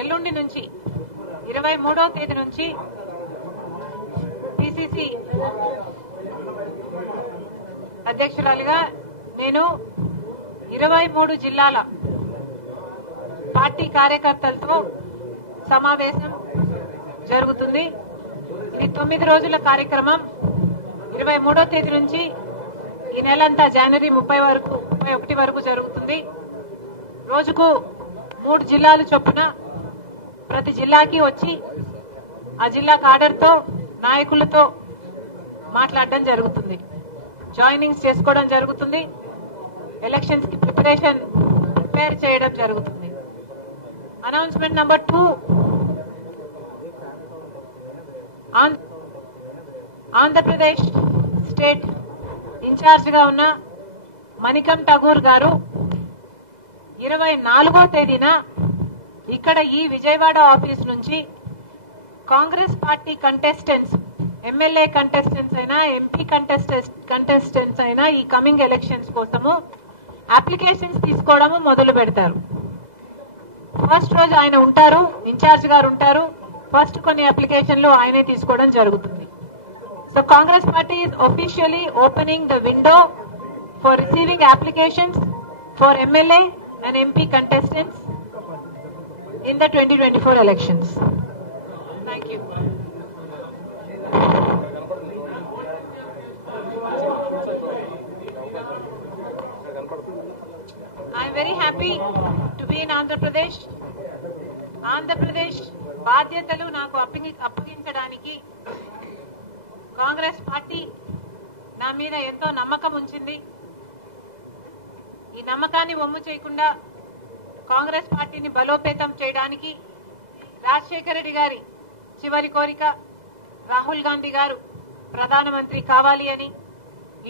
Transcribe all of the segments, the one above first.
ఎల్లుండి నుంచి 23వ తేదీ నుంచి పిసిసి అధ్యక్షురాలిగా నేను 23 జిల్లాల పార్టీ కార్యకర్తలతో సమావేశం జరుగుతుంది. ఇది 9 రోజుల కార్యక్రమం. 23వ తేదీ నుంచి ఈ నెలంతా జనవరి 31 వరకు జరుగుతుంది. రోజుకు 3 జిల్లాలు చొప్పున ప్రతి జిల్లాకి వచ్చి ఆ జిల్లా కాడర్తో నాయకులతో మాట్లాడడం జరుగుతుంది. జాయినింగ్స్ చేసుకోవడం జరుగుతుంది. ఎలక్షన్స్ కి ప్రిపేర్ చేయడం జరుగుతుంది. Announcement number 2, Andhra Pradesh state incharge గా ఉన్న మణికం ఠాగూర్ గారు 24వ తేదీన ఇక్కడ ఈ విజయవాడ ఆఫీస్ నుంచి Congress party contestants, MLA contestants అయినా ఎంపీ కంటెస్టెంట్స్ అయినా ఈ కమింగ్ ఎలక్షన్స్ కోసము అప్లికేషన్స్ తీసుకోవడము మొదలు పెడతారు. ఫస్ట్ రోజు ఆయన ఉంటారు, ఇన్ఛార్జ్ గారు ఉంటారు. ఫస్ట్ కొన్ని అప్లికేషన్లు ఆయనే తీసుకోవడం జరుగుతుంది. So Congress party is officially opening the window for receiving applications for MLA and MP contestants in the 2024 elections. Thank you. I am very happy to be in Andhra Pradesh. Andhra Pradesh బాధ్యతలు నాకు అప్పగించడానికి Congress party నా మీద ఎంతో నమ్మకం ఉంచింది. ఈ నమ్మకాన్ని వమ్ము చేయకుండా కాంగ్రెస్ పార్టీని బలోపేతం చేయడానికి రాజశేఖర రెడ్డి గారి చివరి కోరిక రాహుల్ గాంధీ గారు ప్రధానమంత్రి కావాలి అని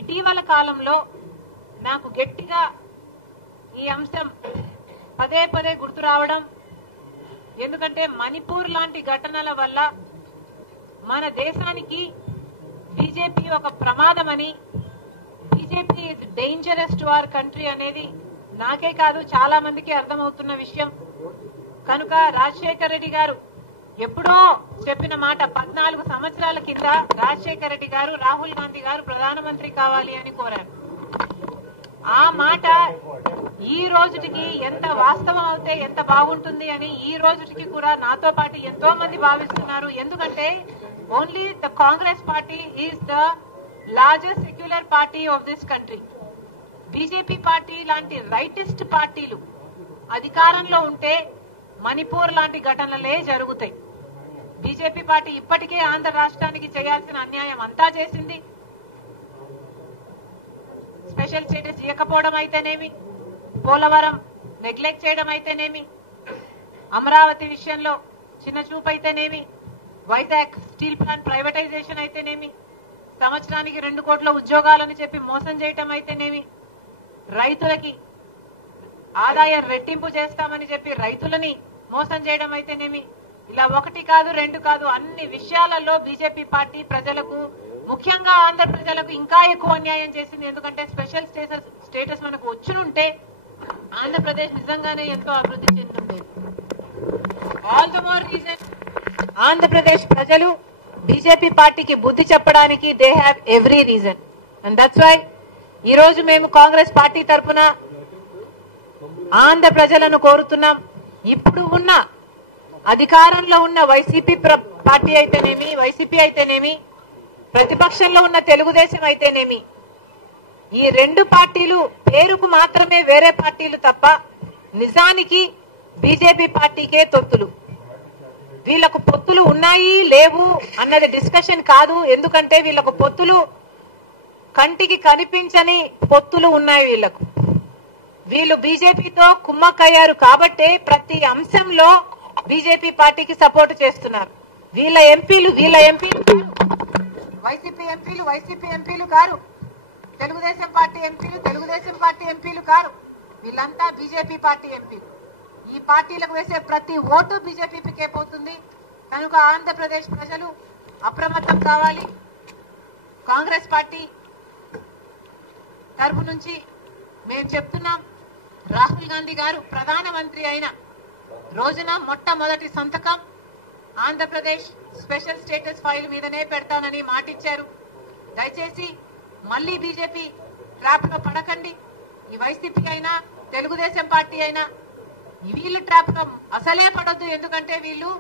ఇటీవల కాలంలో నాకు గట్టిగా ఈ అంశం పదే పదే గుర్తు రావడం, ఎందుకంటే మణిపూర్ లాంటి ఘటనల వల్ల మన దేశానికి బీజేపీ ఒక ప్రమాదమని, BJP is dangerous to our country అనేది నాకే కాదు చాలా మందికి అర్థమవుతున్న విషయం. కనుక రాజశేఖర రెడ్డి గారు ఎప్పుడో చెప్పిన మాట 14 సంవత్సరాల కింద రాజశేఖర రెడ్డి గారు రాహుల్ గాంధీ గారు ప్రధానమంత్రి కావాలి అని కోరారు. ఆ మాట ఈ రోజుటికి ఎంత వాస్తవం అవుతే ఎంత బాగుంటుంది అని ఈ రోజుటికి కూడా నాతో పాటు ఎంతో మంది భావిస్తున్నారు. ఎందుకంటే only the Congress party is the largest secular party of this country. BJP party లాంటి రైటిస్ట్ పార్టీలు అధికారంలో ఉంటే మణిపూర్ లాంటి ఘటనలే జరుగుతాయి. బీజేపీ పార్టీ ఇప్పటికే ఆంధ్ర రాష్ట్రానికి చేయాల్సిన అన్యాయం అంతా చేసింది. స్పెషల్ స్టేటస్ ఇవ్వకపోవడం అయితేనేమి, పోలవరం నెగ్లెక్ట్ చేయడం అయితేనేమి, అమరావతి విషయంలో చిన్న చూపు అయితేనేమి, వైజాగ్ స్టీల్ ప్లాంట్ ప్రైవేటైజేషన్ అయితేనేమి, సంవత్సరానికి 2 కోట్ల ఉద్యోగాలని చెప్పి మోసం చేయటం అయితేనేమి, రైతులకి ఆదాయం రెట్టింపు చేస్తామని చెప్పి రైతులని మోసం చేయడం అయితేనేమి, ఇలా 1 కాదు 2 కాదు అన్ని విషయాలలో బీజేపీ పార్టీ ప్రజలకు, ముఖ్యంగా ఆంధ్ర ప్రజలకు ఇంకా ఎక్కువ అన్యాయం చేసింది. ఎందుకంటే స్పెషల్ స్టేటస్ మనకు వచ్చునుంటే ఆంధ్రప్రదేశ్ నిజంగానే ఎంతో అభివృద్ధి చెందుతుంది. All the more reason Andhra Pradesh ప్రజలు బీజేపీ పార్టీకి బుద్ధి చెప్పడానికి they have every reason. And that's why ఈ రోజు మేము కాంగ్రెస్ పార్టీ తరఫున ఆంధ్ర ప్రజలను కోరుతున్నాం. ఇప్పుడు ఉన్న అధికారంలో ఉన్న వైసీపీ పార్టీ అయితేనేమి, వైసీపీ అయితేనేమి, ప్రతిపక్షంలో ఉన్న తెలుగుదేశం అయితేనేమి, ఈ 2 పార్టీలు పేరుకు మాత్రమే వేరే పార్టీలు తప్ప నిజానికి బీజేపీ పార్టీకే తొత్తులు. వీళ్లకు పొత్తులు ఉన్నాయి లేవు అన్నది డిస్కషన్ కాదు. ఎందుకంటే వీళ్లకు పొత్తులు కంటికి కనిపించని పొత్తులు ఉన్నాయి. వీళ్ళు బీజేపీతో కుమ్మక్కయ్యారు కాబట్టే ప్రతి అంశంలో బీజేపీ పార్టీకి సపోర్ట్ చేస్తున్నారు. వీళ్ళ ఎంపీలు వైసీపీ ఎంపీలు కారు, తెలుగుదేశం పార్టీ ఎంపీలు కారు, వీళ్ళంతా బీజేపీ పార్టీ ఎంపీలు. ఈ పార్టీలకు వేసే ప్రతి ఓటు బీజేపీకే పోతుంది. కనుక ఆంధ్రప్రదేశ్ ప్రజలు అప్రమత్తం కావాలి. కాంగ్రెస్ పార్టీ తరఫు నుంచి మేము చెప్తున్నాం, రాహుల్ గాంధీ గారు ప్రధానమంత్రి అయిన రోజున మొట్టమొదటి సంతకం ఆంధ్రప్రదేశ్ స్పెషల్ స్టేటస్ ఫైల్ మీదనే పెడతానని మాటిచ్చారు. దయచేసి మళ్లీ బీజేపీ ట్రాప్ లో పడకండి. ఈ వైసీపీ అయినా తెలుగుదేశం పార్టీ అయినా వీళ్ళు ట్రాప్ లో అసలే పడొద్దు. ఎందుకంటే వీళ్ళు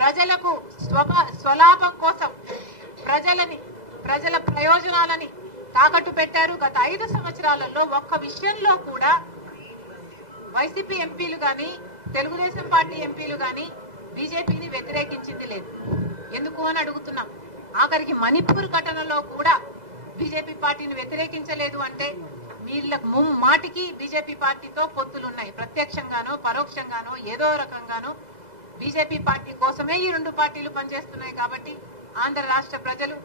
ప్రజలకు స్వలాభం కోసం ప్రజల ప్రయోజనాలని తాకట్టు పెట్టారు. గత 5 సంవత్సరాలలో ఒక్క విషయంలో కూడా వైసీపీ ఎంపీలు గాని తెలుగుదేశం పార్టీ ఎంపీలు గాని బీజేపీని వ్యతిరేకించింది లేదు. ఎందుకు అని అడుగుతున్నాం. ఆఖరికి మణిపూర్ ఘటనలో కూడా బీజేపీ పార్టీని వ్యతిరేకించలేదు అంటే వీళ్ళకు మాటికి బీజేపీ పార్టీతో పొత్తులున్నాయి. ప్రత్యక్షంగానో పరోక్షంగానో ఏదో రకంగానో బీజేపీ పార్టీ కోసమే ఈ 2 పార్టీలు పనిచేస్తున్నాయి. కాబట్టి ఆంధ్ర రాష్ట్ర ప్రజలు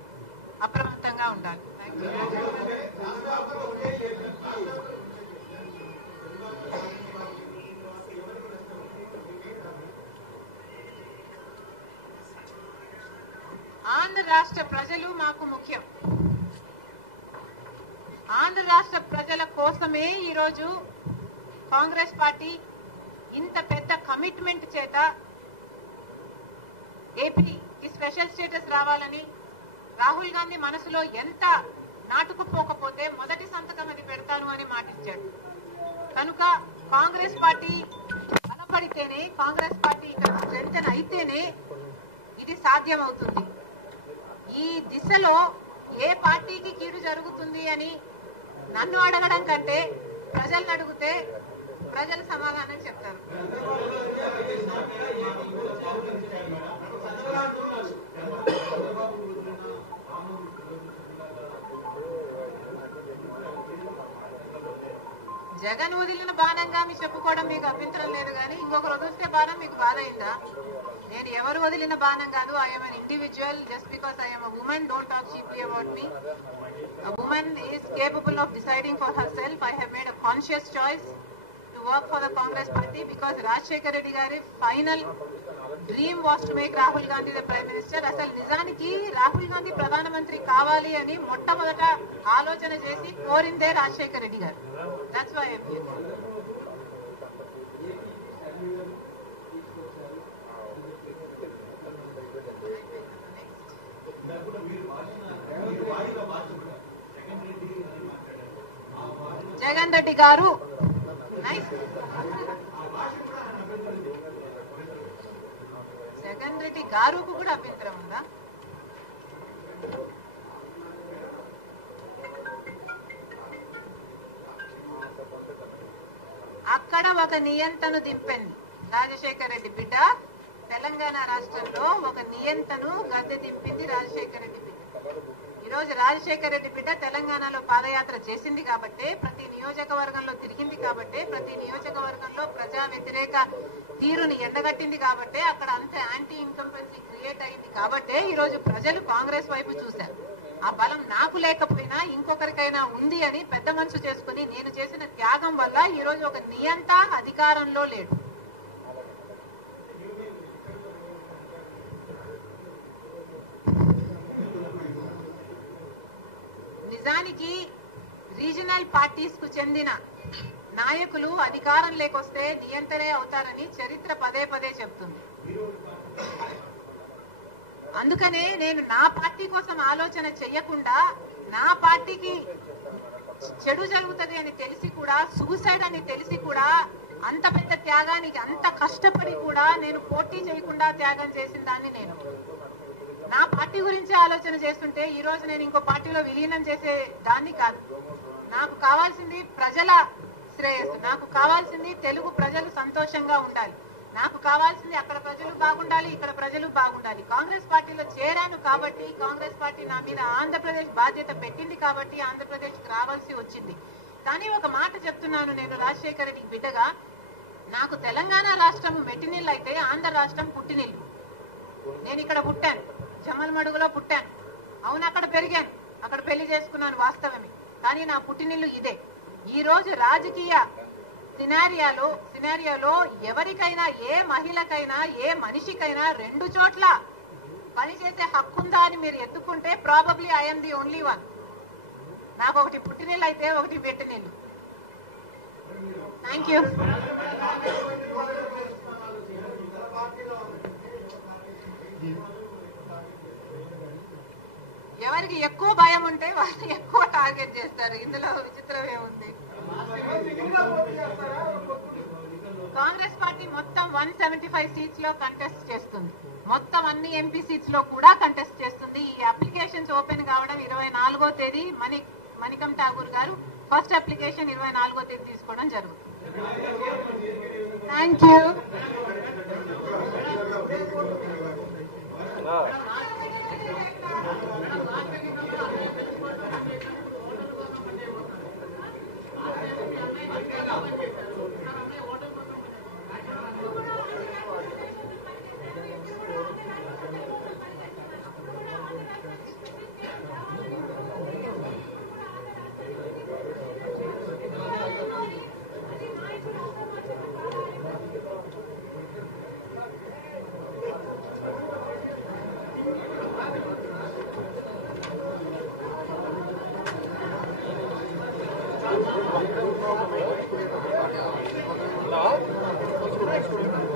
అప్రమత్తంగా ఉండాలి. ఆంధ్ర రాష్ట్ర ప్రజలు మాకు ముఖ్యం. ఆంధ్ర రాష్ట్ర ప్రజల కోసమే ఈరోజు కాంగ్రెస్ పార్టీ ఇంత పెద్ద కమిట్మెంట్ చేత ఏపీకి స్పెషల్ స్టేటస్ రావాలని రాహుల్ గాంధీ మనసులో ఎంత నాటుకుపోకపోతే మొదటి సంతకం అది పెడతాను అని మాటిచ్చాడు. కనుక కాంగ్రెస్ పార్టీ బలపడితేనే, కాంగ్రెస్ పార్టీ ఇక్కడ స్ట్రెంథెన్ అయితేనే ఇది సాధ్యమవుతుంది. ఈ దిశలో ఏ పార్టీకి కీడు జరుగుతుంది అని నన్ను అడగడం కంటే ప్రజలను అడిగితే ప్రజలు సమాధానం చెప్తారు. జగన్ వదిలిన బాణంగా మీకు చెప్పుకోవడం మీకు అభ్యంతరం లేదు, కానీ ఇంకొకరు వదిలితే బాణం మీకు బాధ అయిందా? నేను ఎవరు వదిలిన బాణం కాదు. I'm an individual. Just because I'm a women, don't talk cheaply about me. A woman is capable of deciding for herself. I have made a conscious choice to work for the Congress party because Rajshekar Reddy gari final dream was to make Rahul Gandhi the Prime Minister. అసలు నిజానికి రాహుల్ గాంధీ ప్రధానమంత్రి కావాలి అని మొట్టమొదట ఆలోచన చేసి కోరిందే రాజశేఖర్ రెడ్డి గారు. That's why I'm here. Jagan Reddy గారు జగన్ రెడ్డి గారుకు కూడా అభ్యంతరం ఉందా? అక్కడ ఒక నియంతను దింపింది రాజశేఖర రెడ్డి బిడ్డ. తెలంగాణ రాష్ట్రంలో ఒక నియంతను గద్దె దింపింది రాజశేఖర రెడ్డి బిడ్డ. ఈరోజు రాజశేఖర రెడ్డి బిడ్డ తెలంగాణలో పాదయాత్ర చేసింది కాబట్టి, ప్రతి నియోజకవర్గంలో తిరిగింది కాబట్టి, ప్రతి నియోజకవర్గంలో ప్రజా వ్యతిరేక తీరుని ఎండగట్టింది కాబట్టి, అక్కడ అంత యాంటీ ఇన్కంపెన్సీ క్రియేట్ అయింది కాబట్టి ఈరోజు ప్రజలు కాంగ్రెస్ వైపు చూశారు. ఆ బలం నాకు లేకపోయినా ఇంకొకరికైనా ఉంది అని పెద్ద మనసు చేసుకుని నేను చేసిన త్యాగం వల్ల ఈరోజు ఒక నియంత అధికారంలో లేడు. నిజానికి రీజనల్ పార్టీస్ కు చెందిన నాయకులు అధికారం లేకొస్తే నియంత్రణే అవుతారని చరిత్ర పదే పదే చెప్తుంది. అందుకనే నేను నా పార్టీ కోసం ఆలోచన చెయ్యకుండా, నా పార్టీకి చెడు జరుగుతుంది అని తెలిసి కూడా, సూసైడ్ అని తెలిసి కూడా, అంత పెద్ద త్యాగానికి అంత కష్టపడి కూడా నేను పోటీ చేయకుండా త్యాగం చేసిన దాన్ని నేను నా పార్టీ గురించి ఆలోచన చేస్తుంటే ఈ రోజు నేను ఇంకో పార్టీలో విలీనం చేసే దాన్ని కాదు. నాకు కావాల్సింది ప్రజల శ్రేయస్సు, నాకు కావాల్సింది తెలుగు ప్రజలు సంతోషంగా ఉండాలి, నాకు కావాల్సింది అక్కడ ప్రజలు బాగుండాలి, ఇక్కడ ప్రజలు బాగుండాలి. కాంగ్రెస్ పార్టీలో చేరాను కాబట్టి, కాంగ్రెస్ పార్టీ నా మీద ఆంధ్రప్రదేశ్ బాధ్యత పెట్టింది కాబట్టి ఆంధ్రప్రదేశ్ రావాల్సి వచ్చింది. కానీ ఒక మాట చెప్తున్నాను, నేను రాజశేఖర రెడ్డి బిడ్డగా, నాకు తెలంగాణ రాష్ట్రం మెట్టినిల్లు అయితే ఆంధ్ర రాష్ట్రం పుట్టినిల్లు. నేను ఇక్కడ పుట్టాను, జమలమడుగులో పుట్టాను, అవును అక్కడ పెరిగాను, అక్కడ పెళ్లి చేసుకున్నాను, వాస్తవమే. కానీ నా పుట్టినిల్లు ఇదే. ఈ రోజు రాజకీయ సినారియాలో ఎవరికైనా, ఏ మహిళకైనా, ఏ మనిషికైనా 2 చోట్ల పనిచేసే హక్కుందా అని మీరు ఎత్తుకుంటే probably I'm the only one. నాకు ఒకటి పుట్టినిల్లు అయితే ఒకటి పెట్టినిల్లు. Thank you. ఎక్కువ భయం ఉంటే వాళ్ళని ఎక్కువ టార్గెట్ చేస్తారు. ఇందులో విచిత్రం ఏముంది? కాంగ్రెస్ పార్టీ మొత్తం 175 సీట్స్ లో కంటెస్ట్ చేస్తుంది. మొత్తం అన్ని ఎంపీ సీట్స్ లో కూడా కంటెస్ట్ చేస్తుంది. ఈ అప్లికేషన్స్ ఓపెన్ కావడం 24వ తేదీ మణికం ఠాగూర్ గారు ఫస్ట్ అప్లికేషన్ 24వ తేదీ తీసుకోవడం జరుగుతుంది. Thank you. No?